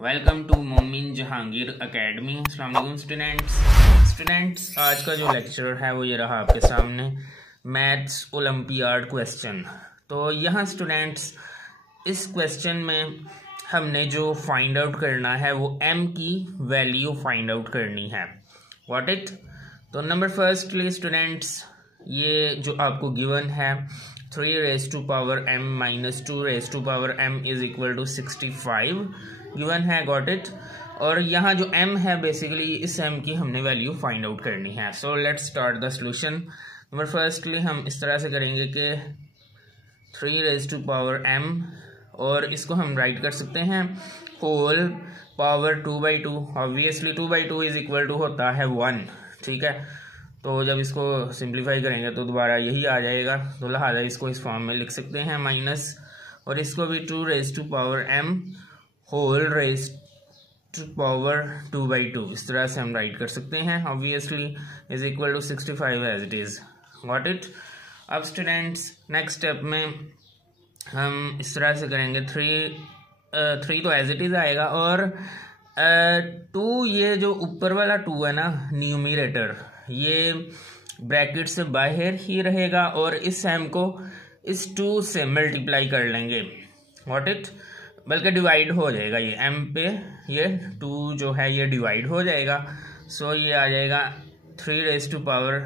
Welcome to मोमिन Jahangir academy. अस्सलाम वालेकुम स्टूडेंट्स, आज का जो लेक्चर है वो ये रहा आपके सामने, मैथ्स ओलंपियाड क्वेश्चन। तो यहाँ स्टूडेंट्स इस क्वेश्चन में हमने जो फाइंड आउट करना है वो m की वैल्यू फाइंड आउट करनी है। What it. तो नंबर फर्स्टली स्टूडेंट्स, ये जो आपको गिवन है 3 raised to power m minus 2 raised to power m is equal to 65 given है, गॉट इट। और यहाँ जो m है बेसिकली इस m की हमने वैल्यू फाइंड आउट करनी है। So let's start the solution. Number firstly हम इस तरह से करेंगे कि 3 raised to power m, और इसको हम राइट कर सकते हैं whole power 2/2। Obviously 2/2 is equal to होता है 1, ठीक है। तो जब इसको सिंप्लीफाई करेंगे तो दोबारा यही आ जाएगा, तो लिहाजा इसको इस फॉर्म में लिख सकते हैं माइनस, और इसको भी 2 raised to power m whole raised to power 2/2 इस तरह से हम राइट कर सकते हैं। Obviously is equal to 65 as it is, got it. अब स्टूडेंट्स नेक्स्ट स्टेप में हम इस तरह से करेंगे 3 तो एज इट इज आएगा, और 2 ये जो ऊपर वाला 2 है ना न्यूमरेटर, ये ब्रैकेट से बाहर ही रहेगा और इस m को इस 2 से मल्टीप्लाई कर लेंगे, व्हाट इट, बल्कि डिवाइड हो जाएगा ये m पे, ये 2 जो है ये डिवाइड हो जाएगा। सो ये आ जाएगा 3 raised to power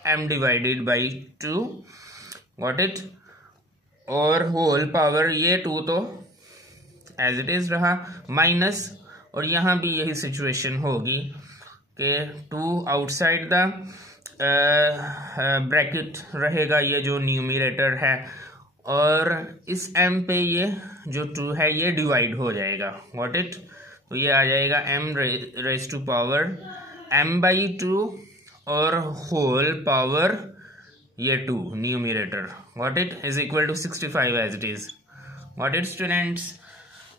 m divided by 2, what it, और होल पावर ये 2 तो एज इट इज रहा माइनस, और यहाँ भी यही सिचुएशन होगी कि 2 आउटसाइड द ब्रैकेट रहेगा ये जो न्यूमरेटर है, और इस m पे ये जो 2 है ये डिवाइड हो जाएगा, व्हाट इट। तो ये आ जाएगा m raised to power m/2 और होल पावर ये 2 numerator, what it, is equal to 65 as it is, what it students.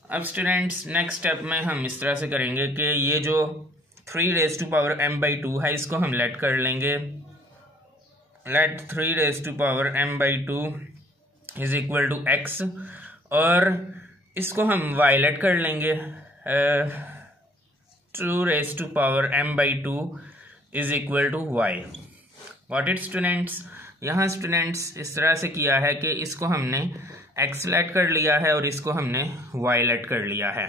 अब स्टूडेंट्स नेक्स्ट स्टेप में हम इस तरह से करेंगे कि ये जो 3 raised to power m/2 है इसको हम लेट कर लेंगे, let 3 raised to power m/2 is equal to x, और इसको हम y लेट कर लेंगे 2 raised to power m/2 is equal to y, what it students. यहाँ स्टूडेंट्स इस तरह से किया है कि इसको हमने x लेट कर लिया है और इसको हमने y लेट कर लिया है,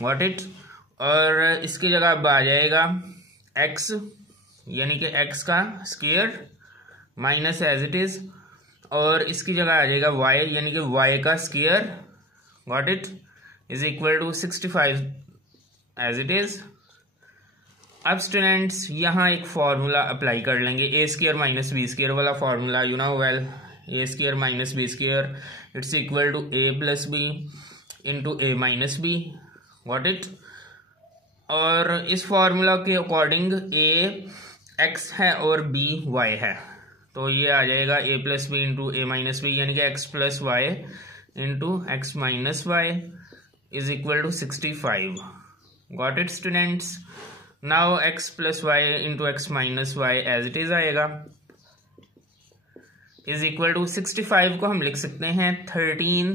व्हाट इट, और इसकी जगह अब आ जाएगा x यानी कि x का square minus as it is, और इसकी जगह आ जाएगा y यानी कि y का square, what it, is equal to 65 as it is. अब स्टूडेंट्स यहाँ एक फार्मूला अप्लाई कर लेंगे, a square minus b square वाला formula, you know well, a square minus b square it's equal to a plus b into a minus b, what it, और इस formula के according a x है और b y है, तो ये आ जाएगा a plus b into a minus b यानी कि x plus y into x minus y is equal to 65, got it students. Now x plus y into x minus y as it is आएगा, is equal to 65 को हम लिख सकते हैं 13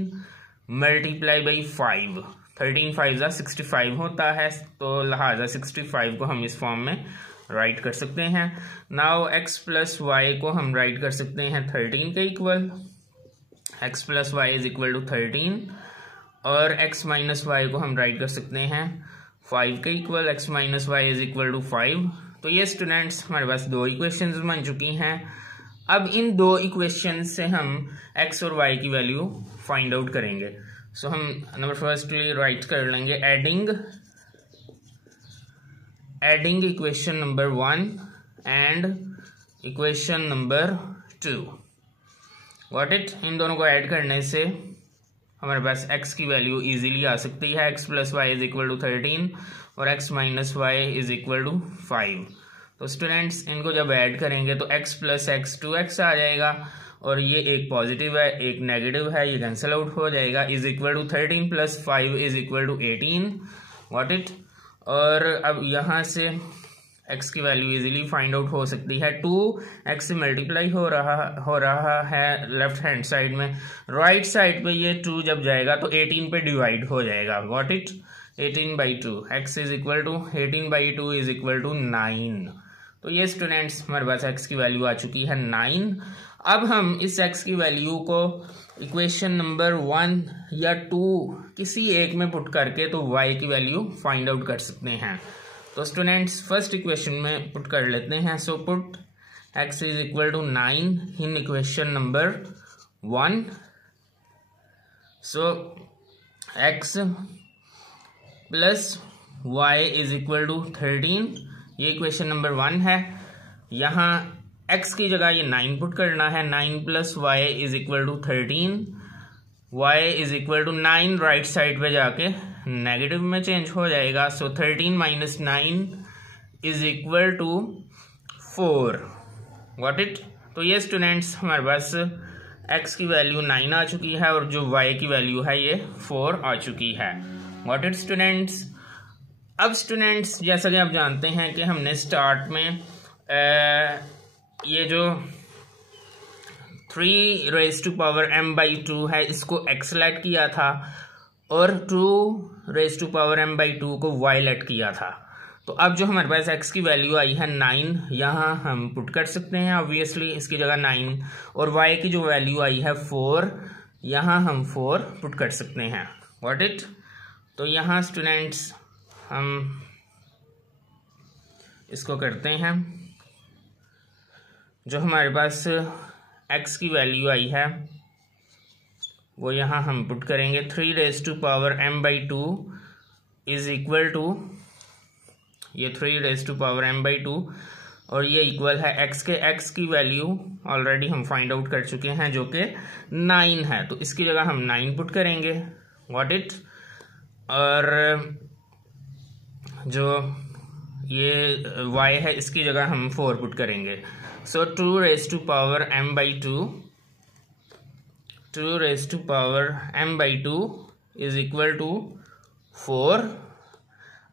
multiply by 5, 13 5 65 होता है, तो लिहाजा 65 को हम इस फॉर्म में राइट कर सकते हैं। नाउ x प्लस वाई को हम राइट कर सकते हैं 13 के equal, x plus y is equal to 13, और x माइनस वाई को हम राइट कर सकते हैं 5 के equal, x minus y is equal to 5। तो ये स्टूडेंट्स हमारे पास 2 इक्वेशंस बन चुकी हैं। अब इन 2 इक्वेशंस से हम x और y की वैल्यू फाइंड आउट करेंगे। सो हम नंबर फर्स्टली राइट कर लेंगे adding equation number 1 and equation number 2, what it, इन दोनों को ऐड करने से हमारे पास x की वैल्यू इजीली आ सकती है, x plus y is equal to 13 और x minus y is equal to 5। तो स्टूडेंट्स इनको जब ऐड करेंगे तो x प्लस x 2x आ जाएगा, और ये एक पॉजिटिव है एक नेगेटिव है, ये कैंसिल आउट हो जाएगा, is equal to 13 plus 5 is equal to 18, what it. और अब यहाँ से एक्स की वैल्यू इजीली फाइंड आउट हो सकती है। 2x से मल्टीप्लाई हो रहा है लेफ्ट हैंड साइड में, राइट साइड पे ये 2 जब जाएगा तो 18 पे डिवाइड हो जाएगा। Got it? 18/2 x is equal to 18/2 is equal to 9। तो ये स्टूडेंट्स हमारे पास x की वैल्यू आ चुकी है 9। अब हम इस x की वैल्यू को इक्वेशन नंबर 1 या 2 किसी एक में पुट करके तो y की वैल्यू फाइंड आउट कर सकते हैं। तो स्टूडेंट्स फर्स्ट इक्वेशन में पुट कर लेते हैं। So put x is equal to 9 in equation number 1। So x plus y is equal to 13, ये इक्वेशन नंबर 1 है। यहाँ x की जगह ये 9 पुट करना है। 9 plus y is equal to 13, y is equal to 9 right side पे जाके नेगेटिव में चेंज हो जाएगा। So 13 minus 9 is equal to 4। Got it? तो ये स्टूडेंट्स हमारे पास x की वैल्यू 9 आ चुकी है और जो y की वैल्यू है ये 4 आ चुकी है। Got it students? अब स्टूडेंट्स जैसा कि आप जानते हैं कि हमने स्टार्ट में ये जो 3m/2 है इसको x लेट किया था और 2m/2 को y लेट किया था। तो अब जो हमारे पास x की वैल्यू आई है 9, यहाँ हम पुट कर सकते हैं ऑब्वियसली इसकी जगह 9, और y की जो वैल्यू आई है 4, यहाँ हम 4 पुट कर सकते हैं। What it? तो यहाँ स्टूडेंट्स हम इसको करते हैं। जो हमारे पास x की वैल्यू आई है वो यहाँ हम पुट करेंगे। 3m/2 इज इक्वल टू ये 3m/2 और ये इक्वल है x के। x की वैल्यू ऑलरेडी हम फाइंड आउट कर चुके हैं जो कि 9 है, तो इसकी जगह हम 9 पुट करेंगे। What it? और जो ये y है इसकी जगह हम 4 पुट करेंगे। सो 2m/2 इज इक्वल टू 4।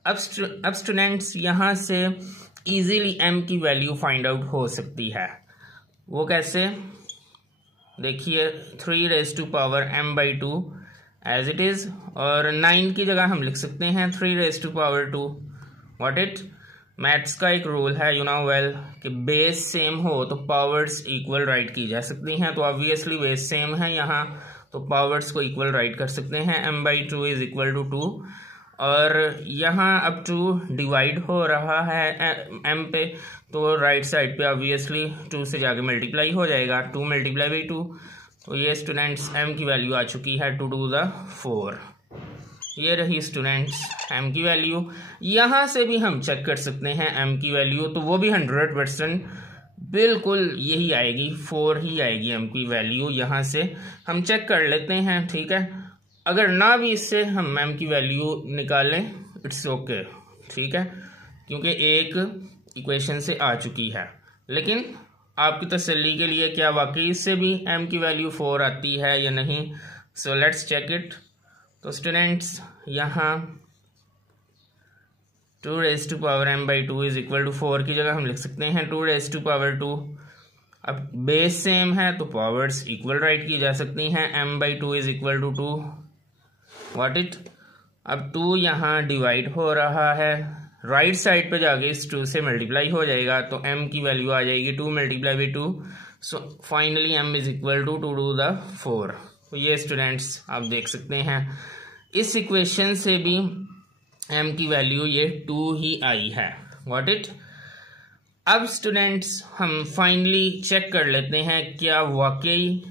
अब स्टूडेंट्स यहाँ से इजीली m की वैल्यू फाइंड आउट हो सकती है। वो कैसे? देखिए 3m/2 एज इट इज, और 9 की जगह हम लिख सकते हैं 3m/2। What it? मैथ्स का एक रूल है यू नो वेल कि बेस सेम हो तो पावर्स इक्वल राइट की जा सकती हैं। तो ऑब्वियसली बेस सेम है यहाँ, तो पावर्स को इक्वल राइट कर सकते हैं। m/2 इज इक्वल टू 2, और यहाँ अब 2 डिवाइड हो रहा है m पे, तो राइट साइड पे ऑब्वियसली 2 से जाके मल्टीप्लाई हो जाएगा। 2 × 2, तो ये स्टूडेंट्स m की वैल्यू आ चुकी है 2 to the 4। ये रही स्टूडेंट्स m की वैल्यू। यहाँ से भी हम चेक कर सकते हैं m की वैल्यू, तो वो भी 100% बिल्कुल यही आएगी, 4 ही आएगी m की वैल्यू। यहाँ से हम चेक कर लेते हैं, ठीक है। अगर ना भी इससे हम m की वैल्यू निकालें इट्स ओके, ठीक है, क्योंकि एक इक्वेशन से आ चुकी है। लेकिन आपकी तसल्ली के लिए क्या वाकई इससे भी m की वैल्यू 4 आती है या नहीं? So let's check it. तो स्टूडेंट्स यहाँ 2m/2 इज इक्वल टू 4 की जगह हम लिख सकते हैं 2m/2। अब बेस सेम है तो पावर्स इक्वल राइट की जा सकती हैं। m/2 is equal to 2। What it? अब 2 यहाँ डिवाइड हो रहा है, राइट साइड पे जाके इस 2 से मल्टीप्लाई हो जाएगा, तो m की वैल्यू आ जाएगी 2 × 2। So finally m is equal to 2 to the 4। तो ये स्टूडेंट्स आप देख सकते हैं इस इक्वेशन से भी m की वैल्यू ये 2 ही आई है। What it? अब स्टूडेंट्स हम फाइनली चेक कर लेते हैं क्या वाकई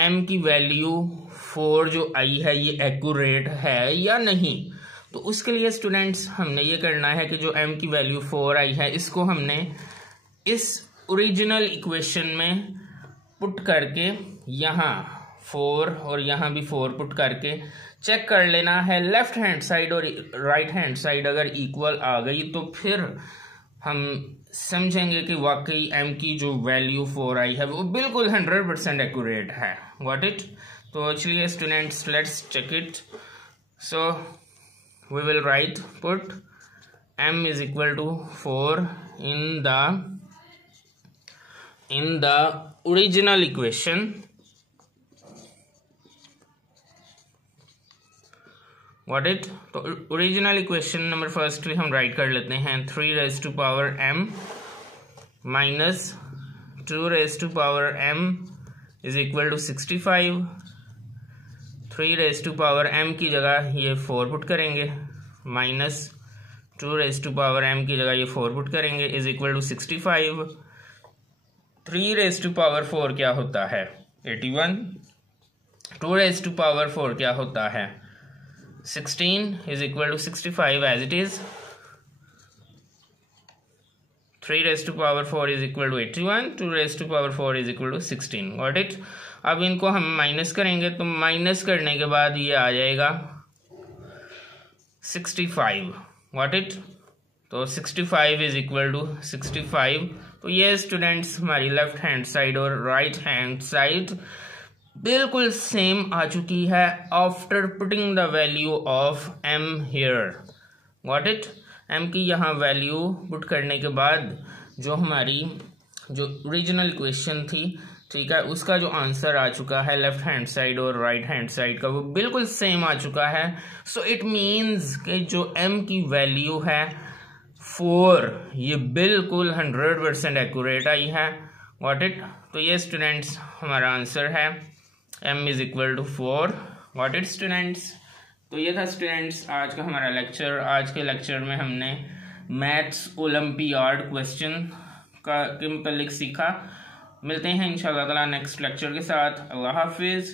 m की वैल्यू 4 जो आई है ये एक्यूरेट है या नहीं। तो उसके लिए स्टूडेंट्स हमने ये करना है कि जो m की वैल्यू 4 आई है इसको हमने इस ओरिजिनल इक्वेशन में पुट करके यहाँ 4 और यहाँ भी 4 पुट करके चेक कर लेना है। लेफ्ट हैंड साइड और राइट हैंड साइड अगर इक्वल आ गई तो फिर हम समझेंगे कि वाकई m की जो वैल्यू 4 आई है वो बिल्कुल 100% एक्यूरेट है। What it? तो चलिए students let's check it. So we will write put m is equal to 4 in the original equation, Got it? तो ओरिजिनल इक्वेशन नंबर फर्स्टली हम राइट कर लेते हैं 3 raised to power m minus 2 raised to power m is equal to 65। 3 raised to power m की जगह ये 4 put करेंगे minus 2 raised to power m की जगह ये 4 पुट करेंगे is equal to 65। 3 raised to power 4 क्या होता है 81। 2 raised to power 4 क्या होता है 16 is equal to 65 as it is। 3 raised to power 4 is equal to 81। 2 raised to power 4 is equal to 16। Got it? अब इनको हम माइनस करेंगे तो माइनस करने के बाद ये आ जाएगा 65। Got it? तो 65 is equal to 65। तो ये स्टूडेंट्स हमारी लेफ्ट हैंड साइड और राइट हैंड साइड बिल्कुल सेम आ चुकी है after putting the value of m here. Got it? m की यहाँ वैल्यू पुट करने के बाद जो हमारी जो ओरिजिनल इक्वेशन थी, ठीक है, उसका जो आंसर आ चुका है लेफ्ट हैंड साइड और राइट हैंड साइड का वो बिल्कुल सेम आ चुका है। सो इट मीन्स कि जो m की वैल्यू है 4 ये बिल्कुल 100% एक्यूरेट आई है। Got it? तो ये स्टूडेंट्स हमारा आंसर है m is equal to 4। Got it students? तो ये था स्टूडेंट्स आज का हमारा लेक्चर। आज के लेक्चर में हमने मैथ्स ओलंपियाड क्वेश्चन के मतलब सीखा। मिलते हैं इंशाल्लाह ताला नेक्स्ट लेक्चर के साथ। अल्लाह हाफिज़।